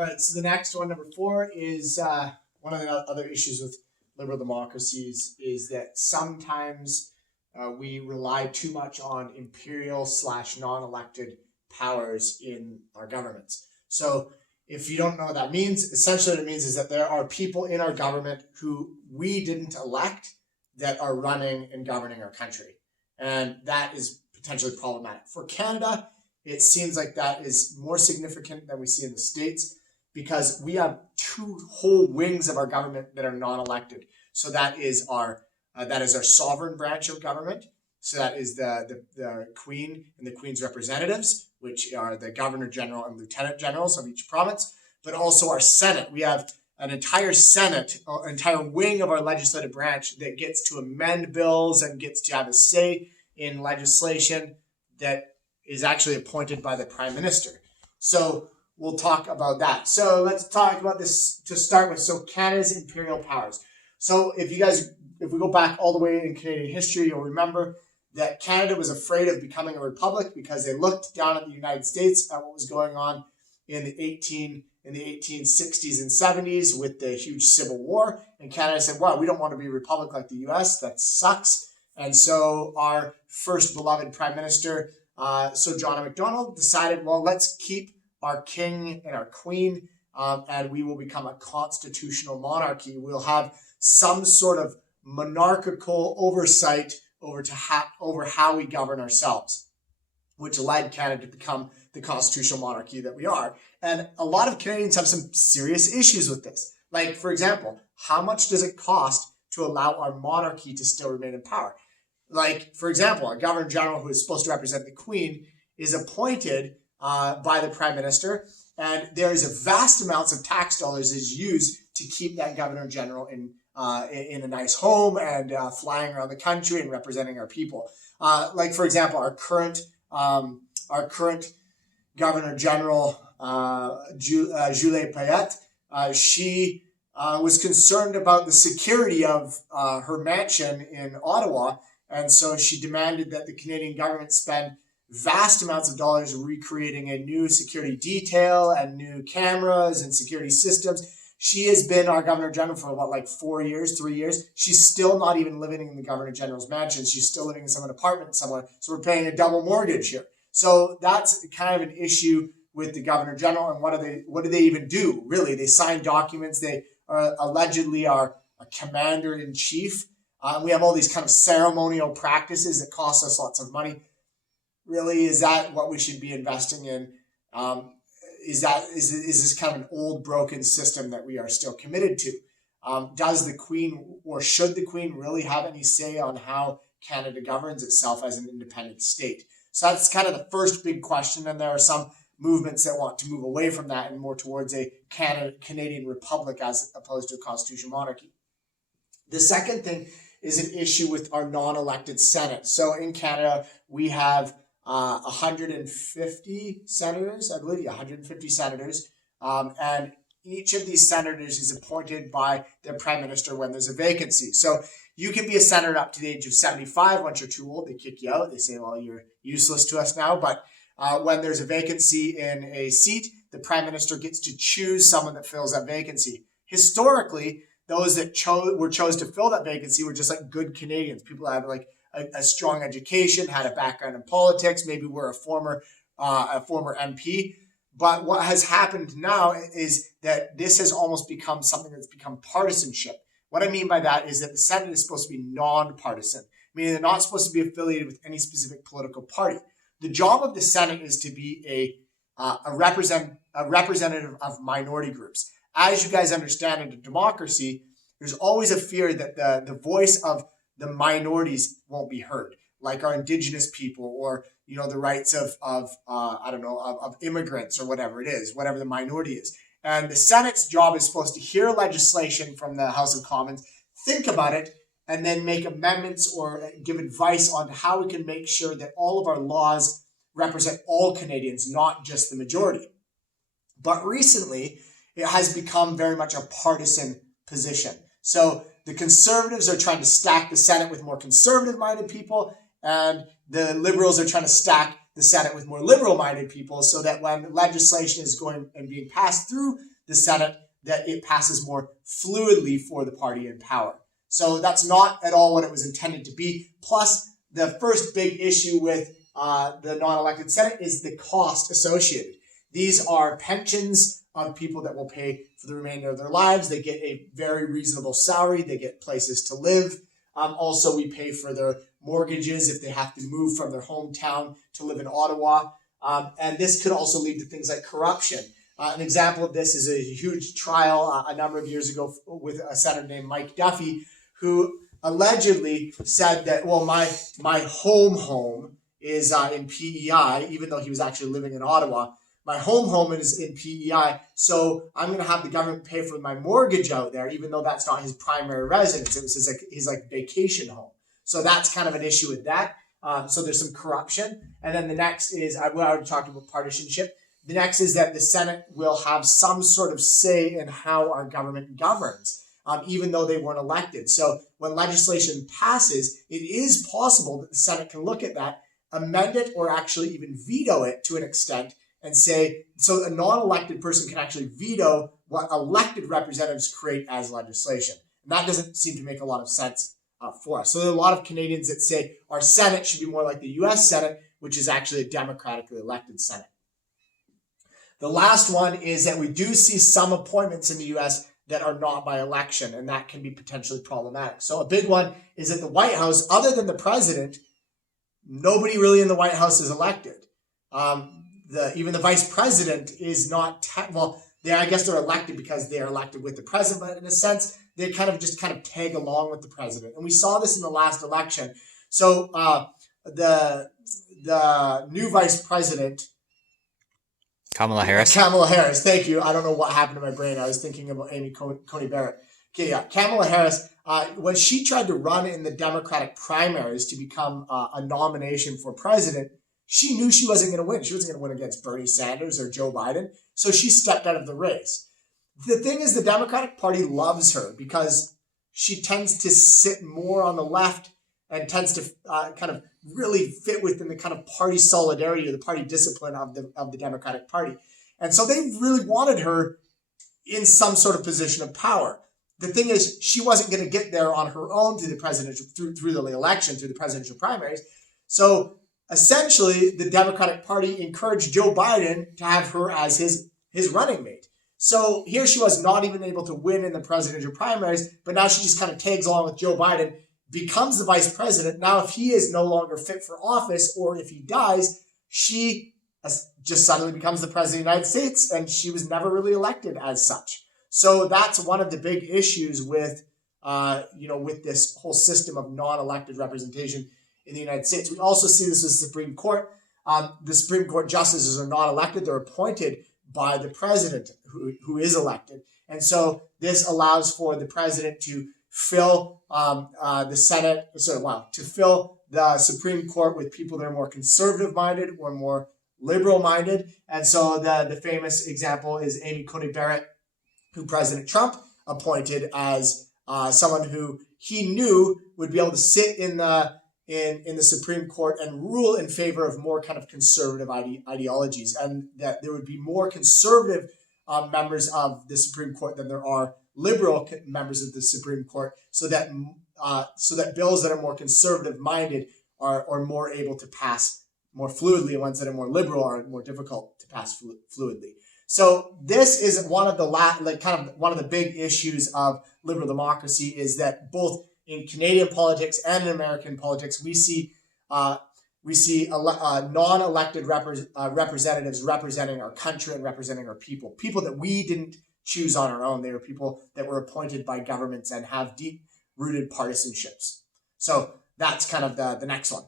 All right, so the next one, number 4, is one of the other issues with liberal democracies is that sometimes we rely too much on imperial / non-elected powers in our governments. So if you don't know what that means, essentially what it means is that there are people in our government who we didn't elect that are running and governing our country. And that is potentially problematic. For Canada, it seems like that is more significant than we see in the States because we have 2 whole wings of our government that are non-elected. So that is our sovereign branch of government. So that is the Queen and the Queen's representatives, which are the Governor General and Lieutenant Generals of each province, but also our Senate. We have an entire Senate, an entire wing of our legislative branch that gets to amend bills and gets to have a say in legislation that is actually appointed by the Prime Minister. So we'll talk about that. So let's talk about this to start with. So Canada's imperial powers. So if we go back all the way in Canadian history, you'll remember that Canada was afraid of becoming a republic because they looked down at the United States at what was going on in the 1860s and 70s with the huge Civil War. And Canada said, well, we don't want to be a republic like the US. That sucks. And so our first beloved Prime Minister, Sir John Macdonald, decided, well, let's keep our king and our queen, and we will become a constitutional monarchy. We'll have some sort of monarchical oversight over how we govern ourselves, which led Canada to become the constitutional monarchy that we are. And a lot of Canadians have some serious issues with this. Like, for example, how much does it cost to allow our monarchy to still remain in power? Like, for example, a Governor General who is supposed to represent the Queen is appointed by the Prime Minister, and there is a vast amounts of tax dollars is used to keep that Governor General in a nice home and flying around the country and representing our people. Like, for example, our current Governor General, Julie Payette, she was concerned about the security of her mansion in Ottawa, and so she demanded that the Canadian government spend vast amounts of dollars recreating a new security detail and new cameras and security systems. She has been our Governor General for 3 years. She's still not even living in the Governor General's mansion. She's still living in some apartment somewhere. So we're paying a double mortgage here. So that's kind of an issue with the Governor General. And what do they even do? Really, they sign documents. They allegedly are a commander in chief. We have all these kind of ceremonial practices that cost us lots of money. Really, is that what we should be investing in? Is this kind of an old broken system that we are still committed to? Does the Queen or should the Queen really have any say on how Canada governs itself as an independent state? So that's kind of the first big question, and there are some movements that want to move away from that and more towards a Canadian republic as opposed to a constitutional monarchy. The second thing is an issue with our non-elected Senate. So in Canada, we have 150 senators, I believe, 150 senators, and each of these senators is appointed by the Prime Minister when there's a vacancy. So you can be a senator up to the age of 75. Once you're too old, they kick you out. They say, well, you're useless to us now. But when there's a vacancy in a seat, the Prime Minister gets to choose someone that fills that vacancy. Historically, those that chose to fill that vacancy were just like good Canadians, people that have a strong education, had a background in politics, maybe were a former MP. But what has happened now is that this has almost become something that's become partisanship. What I mean by that is that the Senate is supposed to be non-partisan, meaning they're not supposed to be affiliated with any specific political party. The job of the Senate is to be a representative of minority groups. As you guys understand, in a democracy, there's always a fear that the voice of the minorities won't be heard, like our Indigenous people or the rights of immigrants or whatever it is, whatever the minority is. And the Senate's job is supposed to hear legislation from the House of Commons, think about it, and then make amendments or give advice on how we can make sure that all of our laws represent all Canadians, not just the majority. But recently, it has become very much a partisan position. So the Conservatives are trying to stack the Senate with more conservative-minded people, and the Liberals are trying to stack the Senate with more liberal-minded people, so that when legislation is going and being passed through the Senate, that it passes more fluidly for the party in power. So that's not at all what it was intended to be. Plus, the first big issue with the non-elected Senate is the cost associated. These are pensions of people that will pay for the remainder of their lives. They get a very reasonable salary. They get places to live. Also, we pay for their mortgages if they have to move from their hometown to live in Ottawa. And this could also lead to things like corruption. An example of this is a huge trial a number of years ago with a senator named Mike Duffy, who allegedly said that, well, my home is in PEI, even though he was actually living in Ottawa. My home is in PEI, so I'm going to have the government pay for my mortgage out there, even though that's not his primary residence. It was his vacation home. So that's kind of an issue with that. So there's some corruption. And then the next is, I already talked about partisanship. The next is that the Senate will have some sort of say in how our government governs, even though they weren't elected. So when legislation passes, it is possible that the Senate can look at that, amend it, or actually even veto it to an extent, and say, so a non-elected person can actually veto what elected representatives create as legislation. And that doesn't seem to make a lot of sense for us. So there are a lot of Canadians that say our Senate should be more like the US Senate, which is actually a democratically elected Senate. The last one is that we do see some appointments in the US that are not by election, and that can be potentially problematic. So a big one is that the White House, other than the president, nobody really in the White House is elected. Even the vice president is not, I guess they're elected because they're elected with the president, but in a sense, they kind of tag along with the president. And we saw this in the last election. So the new vice president, Kamala Harris, thank you. I don't know what happened to my brain. I was thinking about Amy Coney Barrett. Okay, yeah, Kamala Harris, when she tried to run in the Democratic primaries to become a nomination for president, she knew she wasn't going to win. She wasn't going to win against Bernie Sanders or Joe Biden. So she stepped out of the race. The thing is, the Democratic Party loves her because she tends to sit more on the left and tends to kind of really fit within the kind of party solidarity or the party discipline of the Democratic Party. And so they really wanted her in some sort of position of power. The thing is, she wasn't going to get there on her own through the election, through the presidential primaries. So essentially, the Democratic Party encouraged Joe Biden to have her as his running mate. So here she was, not even able to win in the presidential primaries, but now she just kind of tags along with Joe Biden, becomes the vice president. Now, if he is no longer fit for office, or if he dies, she just suddenly becomes the president of the United States, and she was never really elected as such. So that's one of the big issues with this whole system of non-elected representation in the United States. We also see this with the Supreme Court. The Supreme Court justices are not elected. They're appointed by the president who is elected. And so this allows for the president to fill the Senate, to fill the Supreme Court with people that are more conservative-minded or more liberal-minded. And so the famous example is Amy Coney Barrett, who President Trump appointed as someone who he knew would be able to sit in the Supreme Court and rule in favor of more kind of conservative ideologies, and that there would be more conservative members of the Supreme Court than there are liberal members of the Supreme Court, so that bills that are more conservative minded are more able to pass more fluidly, and ones that are more liberal are more difficult to pass fluidly. So this is one of the big issues of liberal democracy, is that both in Canadian politics and in American politics, we see non-elected representatives representing our country and representing our people that we didn't choose on our own. They were people that were appointed by governments and have deep-rooted partisanships. So that's kind of the next one.